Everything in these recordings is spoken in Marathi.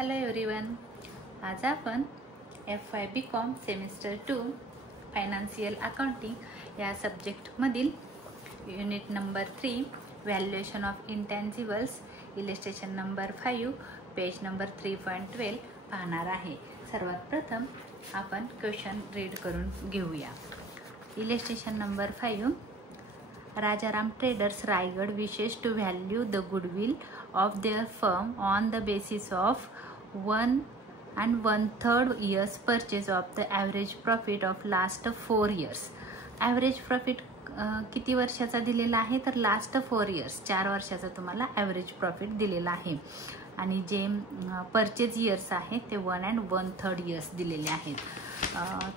हॅलो एव्हरीवन, आज आपण FY BCom semester 2 financial accounting या सब्जेक्टमधील unit number 3 valuation of intangibles illustration number 5 page number 3.12 पाहणार आहे। सर्वात प्रथम आपण क्वेश्चन रीड करून घेऊया। Illustration number 5, Rajaram Traders Raigad wishes to value the goodwill of their firm on the basis of 1 1/3 years purchase of the average profit of last 4 years. Average profit किती वर्षाचा दिलेला आहे तर लास्ट 4 इयर्स 4 वर्षाचा तुम्हाला ॲव्हरेज प्रॉफिट दिलेला आहे आणि जे परचेज इयर्स आहेत ते 1 1/3 इयर्स दिलेले आहेत।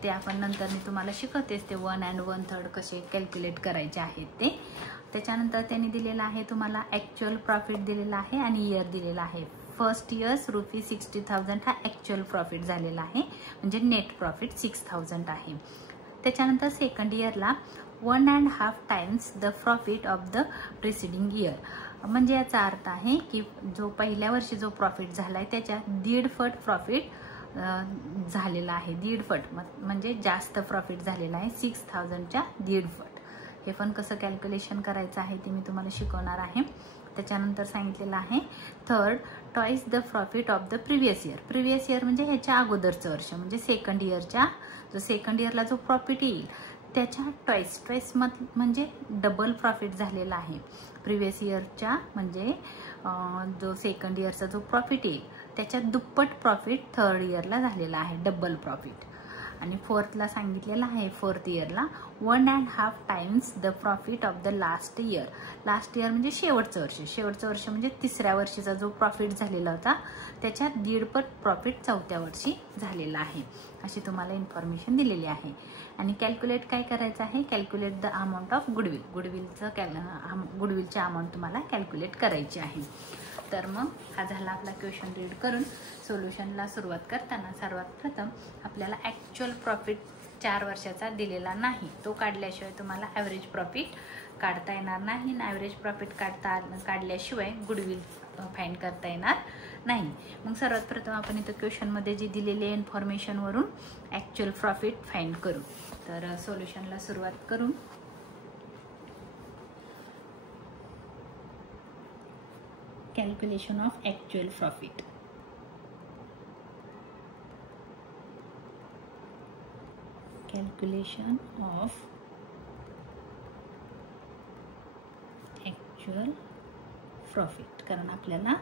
ते आपण नंतर मी तुम्हाला शिकवतेच ते 1 1/3 कसे कॅल्क्युलेट करायचे आहेत ते। त्याच्यानंतर त्यांनी दिलेला आहे तुम्हाला ॲक्च्युअल प्रॉफिट दिलेला आहे आणि इयर दिलेला आहे। फर्स्ट इयर्स ₹60,000 हा ॲक्च्युअल प्रॉफिट झालेला आहे, म्हणजे नेट प्रॉफिट 6,000 आहे। त्याच्यानंतर सेकंड इयरला 1.5 times the profit of the preceding year, म्हणजे याचा अर्थ आहे की जो पहिल्या वर्षी जो प्रॉफिट झालाय त्याच्या 1.5 पट प्रॉफिट झालेला आहे। 1.5 पट म्हणजे जास्त प्रॉफिट झालेला आहे 6,000च्या 1.5 पट। हे पण कसं कॅल्क्युलेशन करायचं आहे ते मी तुम्हाला शिकवणार आहे। त्याच्यानंतर सांगितलेलं आहे third twice the profit of the previous year. Previous year म्हणजे ह्याच्या अगोदरचं वर्ष, म्हणजे सेकंड इयरच्या जो सेकंड इयरला जो प्रॉफिट येईल त्याच्या ट्वाइस म्हणजे डबल प्रॉफिट झालेला आहे। प्रिव्हियस इयरच्या म्हणजे जो सेकंड इयरचा जो प्रॉफिट येईल त्याच्या दुप्पट प्रॉफिट थर्ड इयरला झालेला आहे, डबल प्रॉफिट। आणि फोर्थला सांगितलेलं आहे फोर्थ इयरला 1.5 times the profit of the last year. Last year म्हणजे शेवटचं वर्ष, शेवटचं वर्ष म्हणजे तिसऱ्या वर्षीचा जो प्रॉफिट झालेला होता त्याच्या 1.5 पट प्रॉफिट चौथ्या वर्षी झालेला आहे, अशी तुम्हाला इन्फॉर्मेशन दिलेली आहे। आणि कॅल्क्युलेट काय करायचं आहे, calculate the amount of goodwill. गुडविलची अमाऊंट तुम्हाला कॅल्क्युलेट करायची आहे। तर मग हा झाला आपला क्वेश्चन रीड करून सोल्युशनला सुरुवात करताना सर्वात प्रथम आपल्याला ॲक्च्युअल प्रॉफिट 4 वर्षाचा दिलेला नाही, तो काढल्याशिवाय तुम्हाला ॲव्हरेज प्रॉफिट काढता येणार नाही। ॲव्हरेज प्रॉफिट काढल्याशिवाय गुडविल फाइंड करता येणार नाही। मग सर्वात प्रथम आपण इथं क्वेश्चनमध्ये जी दिलेली इन्फॉर्मेशनवरून ॲक्च्युअल प्रॉफिट फाइंड करू। तर सोल्युशनला सुरुवात करू। Calculation of actual profit. Calculation of actual profit, कारण आपल्याला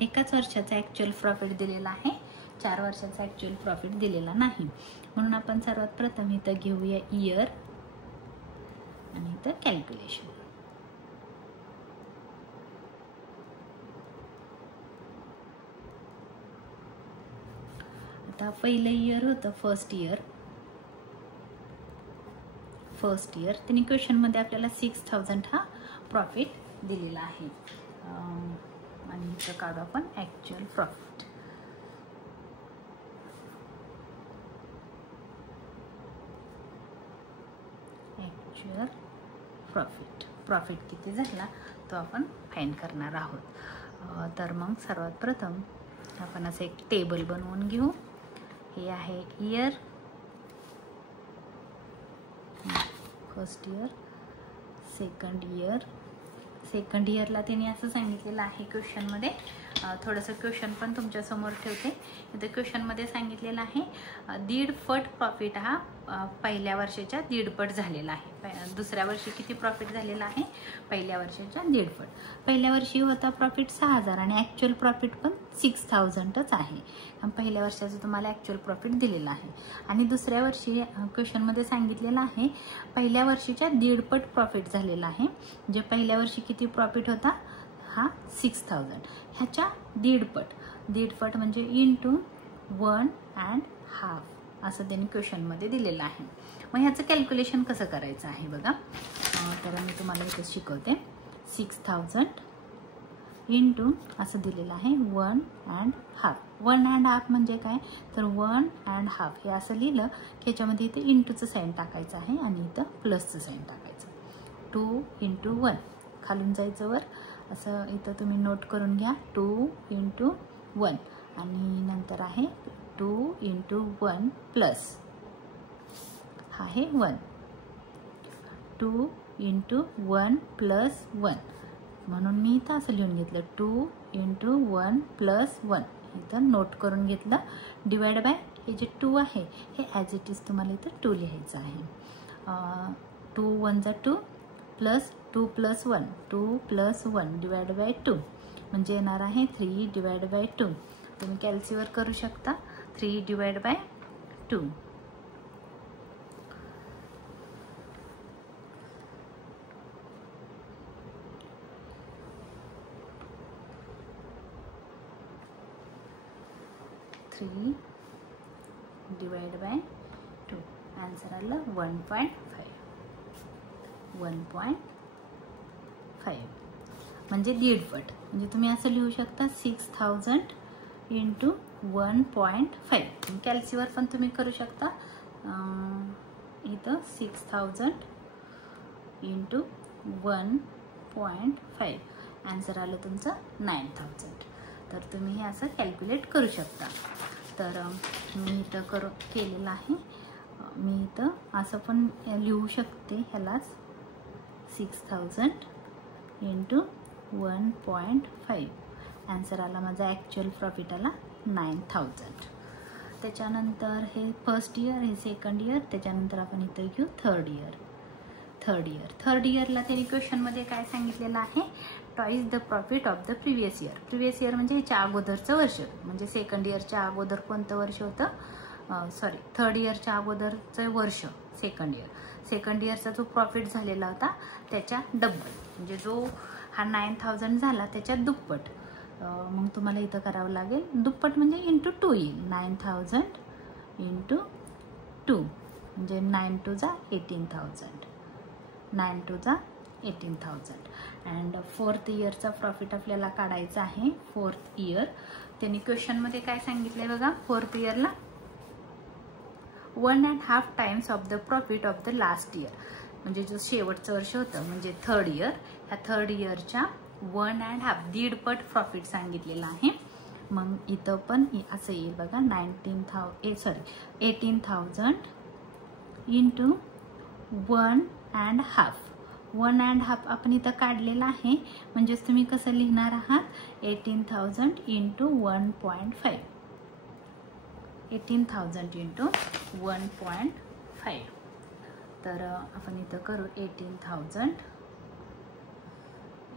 एकाच वर्षाचा ॲक्च्युअल प्रॉफिट दिलेला आहे, 4 वर्षाचा ॲक्च्युअल प्रॉफिट दिलेला नाही। म्हणून आपण सर्वात प्रथम इथं घेऊया इयर आणि इथं कॅल्क्युलेशन। आता पहिलं इयर होतं फर्स्ट इयर त्यांनी क्वेश्चनमध्ये आपल्याला 6,000 हा प्रॉफिट दिलेला आहे। आणि इथं काढू आपण ॲक्च्युअल प्रॉफिट। ॲक्च्युअल प्रॉफिट किती झाला तो आपण फाइंड करणार आहोत। तर मग सर्वात प्रथम आपण असं एक टेबल बनवून घेऊ। हे आहे इयर, फर्स्ट इयर, सेकंड इयरला त्यांनी असं सांगितलेलं आहे क्वेश्चनमध्ये। थोडंसं क्वेश्चन पण तुमच्या समोर ठेवते। इथं क्वेश्चनमध्ये सांगितलेलं आहे 1.5 पट प्रॉफिट हा पहिल्या वर्षाच्या 1.5 पट झालेला आहे। दुसऱ्या वर्षी किती प्रॉफिट झालेला आहे, पहिल्या वर्षाच्या 1.5 पट। पहिल्या वर्षी होता प्रॉफिट 6,000 आणि ॲक्च्युअल प्रॉफिट पण 6,000च आहे। पहिल्या वर्षाचं तुम्हाला ॲक्च्युअल प्रॉफिट दिलेलं आहे। आणि दुसऱ्या वर्षी क्वेश्चनमध्ये सांगितलेलं आहे पहिल्या वर्षीच्या 1.5 पट प्रॉफिट झालेला आहे। जे पहिल्या वर्षी किती प्रॉफिट होता हा 6,000, ह्याच्या 1.5 पट म्हणजे इंटू 1.5 असं त्यांनी क्वेश्चनमध्ये दिलेलं आहे। मग ह्याचं कॅल्क्युलेशन कसं करायचं आहे बघा। तर मी तुम्हाला इथं शिकवते। 6,000 इंटू असं दिलेलं आहे 1.5। 1.5 म्हणजे काय तर 1.5 हे असं लिहिलं की ह्याच्यामध्ये इथे इंटूचं साईन टाकायचं आहे आणि इथं प्लसचं साईन टाकायचं। 2 × 1 खालून जायचं वर, असं इथं तुम्ही नोट करून घ्या। 2 × 1 आणि नंतर आहे 2 × 1 प्लस हा आहे 1, 2 × 1 प्लस 1, म्हणून मी इथं असं लिहून घेतलं 2 × 1 प्लस 1, इथं नोट करून घेतलं. डिवाइड बाय हे जे 2 आहे हे ॲज इट इज तुम्हाला इथं 2 लिहायचं आहे. 2 1 = 2 प्लस 2 + 1, 2 + 1 डिवाइड बाय 2 म्हणजे येणार आहे 3 डिवाइड बाय 2. तुम्ही कॅल्सीवर करू शकता. 3 divide by 2. Three divide by 2 answer आलं 1.5. 1.5 म्हणजे दीडपट. म्हणजे तुम्ही असं लिहू शकता 6000 × 1.5. कॅल्सीवर पण तुम्ही करू शकता. इथं 6000 × 1.5 आन्सर आलं तुमचं 9000. तर तुम्ही हे असं कॅल्क्युलेट करू शकता. तर मी इथं केलेलं आहे. मी इथं असं पण लिहू शकते ह्यालाच 6000 × 1.5 आन्सर आला माझा. ॲक्च्युअल प्रॉफिट आला 9000. त्याच्यानंतर हे फर्स्ट इयर, हे सेकंड इयर, त्याच्यानंतर आपण इथं घेऊ थर्ड इयर. थर्ड इयरला त्यांनी क्वेश्चनमध्ये काय सांगितलेलं आहे, twice the profit of the previous year. Previous year म्हणजे ह्याच्या अगोदरचं वर्ष, म्हणजे सेकंड इयरच्या अगोदर कोणतं वर्ष होतं, थर्ड इयरच्या अगोदरचं वर्ष सेकंड इयर. सेकंड इयरचा जो प्रॉफिट झालेला होता त्याच्या डबल, म्हणजे जो हा 9000 झाला त्याच्या दुप्पट. मग तुम्हाला इथं करावं लागेल दुप्पट म्हणजे × 2 येईल. 9000 × 2 म्हणजे 9 2 = 18000. 9 2 = 18000. अँड फोर्थ इयरचा प्रॉफिट आपल्याला काढायचा आहे. फोर्थ इयर त्यांनी क्वेश्चनमध्ये काय सांगितलंय बघा. फोर्थ इयरला 1.5 times of the profit of the last year, म्हणजे जो शेवटचं वर्ष होतं म्हणजे थर्ड इयर, ह्या थर्ड इयरच्या 1.5 दीडपट प्रॉफिट सांगितलेलं आहे. मग इथं पण असं येईल बघा 18,000 × 1.5. 1.5 आपण इथं काढलेलं आहे. म्हणजेच तुम्ही कसं लिहिणार आहात 18,000 × 1.5. 18,000 × 1.5. तर आपण इथं करू 18,000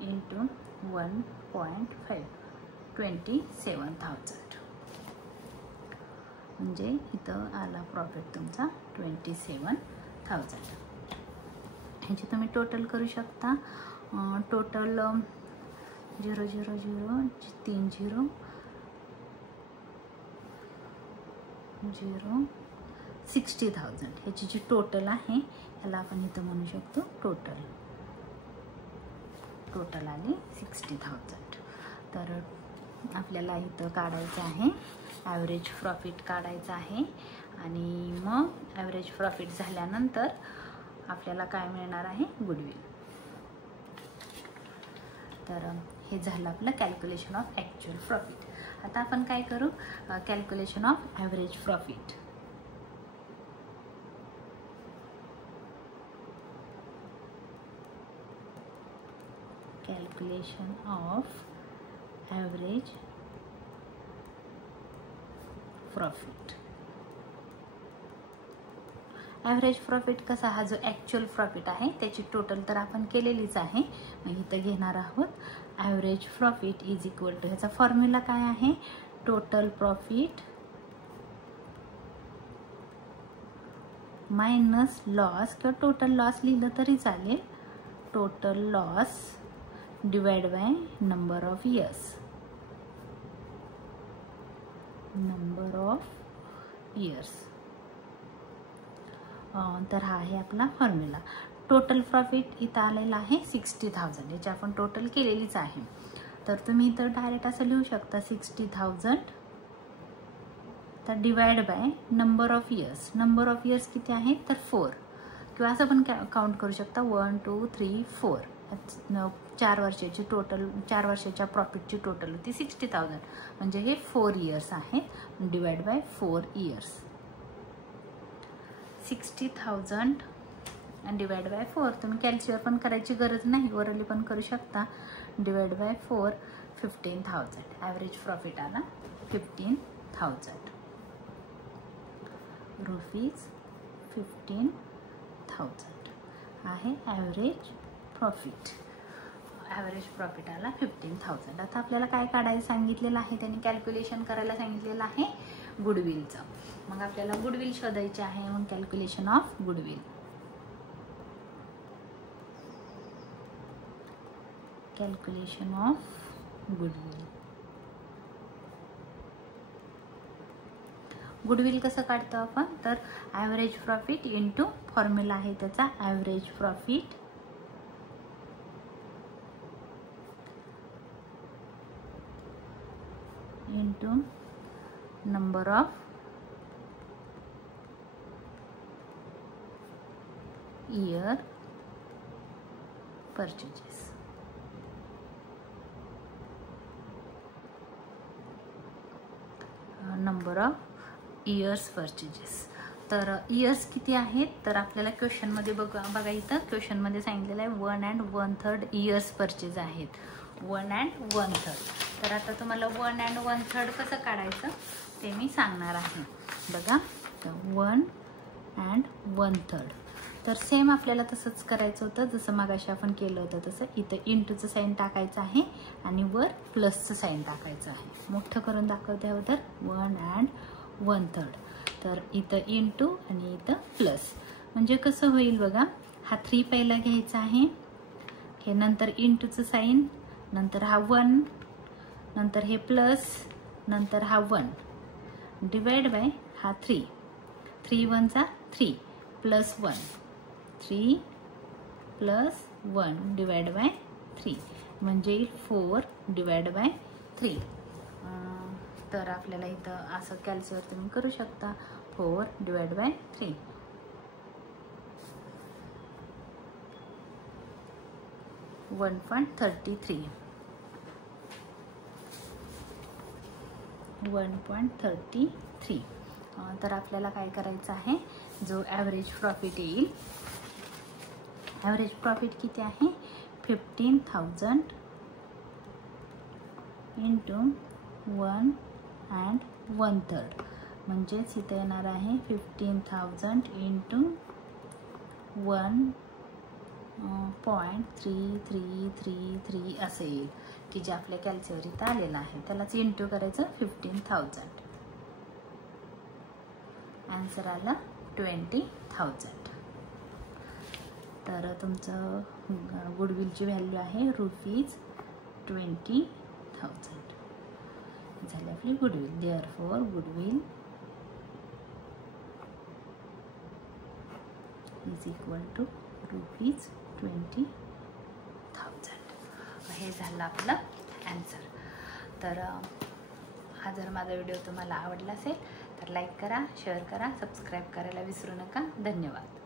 × 1.5 27,000. म्हणजे इथं आला प्रॉफिट तुमचा 27,000. ह्याची तुम्ही टोटल करू शकता. टोटल 0 0 0 3 0 0 60,000 ह्याची जी टोटल आहे ह्याला आपण इथं म्हणू शकतो टोटल आली 60,000. तर आपल्याला इथं काढायचं आहे ॲव्हरेज प्रॉफिट काढायचं आहे. आणि मग ॲव्हरेज प्रॉफिट झाल्यानंतर आपल्याला काय मिळणार आहे, गुडविल. तर हे झालं आपलं कॅल्क्युलेशन ऑफ ॲक्च्युअल प्रॉफिट. आता आपण काय करू, calculation of average profit. Calculation of average profit. Average profit कसा, हा जो ॲक्च्युअल प्रॉफिट आहे त्याची टोटल तर आपण केलेलीच आहे. मग इथं घेणार आहोत average profit is equal to, ह्याचा फॉर्म्युला काय आहे, टोटल प्रॉफिट मायनस लॉस, किंवा टोटल लॉस लिहिलं तरी चालेल. Total loss divide by number of years. Number of years. तर हा आहे आपला फॉर्म्युला. टोटल प्रॉफिट इथं आलेला आहे 60,000. याची आपण टोटल केलेलीच आहे. तर तुम्ही इथं डायरेक्ट असं लिहू शकता 60,000 तर divide by number of years. Number of years किती आहेत तर 4, किंवा असं पण काउंट करू शकता 1 2 3 4. 4 वर्षाची टोटल 4 वर्षाच्या प्रॉफिटची टोटल होती 60,000 म्हणजे हे 4 इयर्स आहे. Divide by 4 years. 60,000 आणि डिवाइड बाय 4. तुम्ही कॅल्क्युलेट पण करायची गरज नाही, ओरली पण करू शकता. Divide by 4 15,000. ॲव्हरेज प्रॉफिट आला 15,000 रुपीज. 15,000 आहे ॲव्हरेज प्रॉफिट. ॲव्हरेज प्रॉफिट आला 15,000. आता आपल्याला काय काढायला सांगितलेलं आहे, त्यांनी कॅल्क्युलेशन करायला सांगितलेलं आहे गुडविलचं. मग आपल्याला गुडविल शोधायचे आहे. मग calculation of goodwill. Calculation of goodwill. Goodwill कसं काढतो आपण, तर ॲव्हरेज प्रॉफिट इंटू फॉर्म्युला आहे त्याचा, average profit into number of year purchases. Number of years purchases. तर इयर्स किती आहेत, तर आपल्याला क्वेश्चनमध्ये बघा इथं क्वेश्चनमध्ये सांगितलेलं आहे 1 and 1/3 इयर्स परचेज आहेत. 1 and 1/3. तर आता तुम्हाला 1 and 1/3 कसं काढायचं ते मी सांगणार आहे. बघा 1 and 1/3. तर सेम आपल्याला तसंच करायचं होतं जसं मागाशी आपण केलं होतं तसं. इथं इंटूचं साईन टाकायचं आहे आणि वर प्लसचं साईन टाकायचं आहे. मोठं करून दाखवते अगोदर 1 and 1/3. तर इथं इंटू आणि इथं प्लस. म्हणजे कसं होईल बघा, हा 3 पहिला घ्यायचा आहे, हे नंतर इंटूचं साईन, नंतर हा 1, नंतर हे प्लस, नंतर हा 1 डिवाइड बाय हा 3. 3 1 3 प्लस 1. 3 प्लस 1 डिवाइड बाय 3 म्हणजे 4 डिवाइड बाय 3. तर आपल्याला इथं असं कॅल्क्युलेट तुम्ही करू शकता. 4 डिवाइड बाय 3. 1.33. 1.33. तर आपल्याला काय करायचं आहे, जो ॲव्हरेज प्रॉफिट येईल, ॲव्हरेज प्रॉफिट किती आहे 15,000 इंटू 1 and 1/3 म्हणजेच इथे येणार आहे 15,000 इंटू 1.3333 असे येईल की जे आपल्या कॅल्क्युलेटरीत आलेलं आहे. त्यालाच इंटू करायचं 15,000. आन्सर आला 20,000. तर तुमचं गुडविलची व्हॅल्यू आहे रुपीज 20,000. झाली आपली goodwill. Therefore goodwill is equal to rupees 20,000. हे झालं आपलं ॲन्सर. तर हा जर माझा व्हिडिओ तुम्हाला आवडला असेल तर लाईक करा, शेअर करा, सबस्क्राईब करायला विसरू नका. धन्यवाद.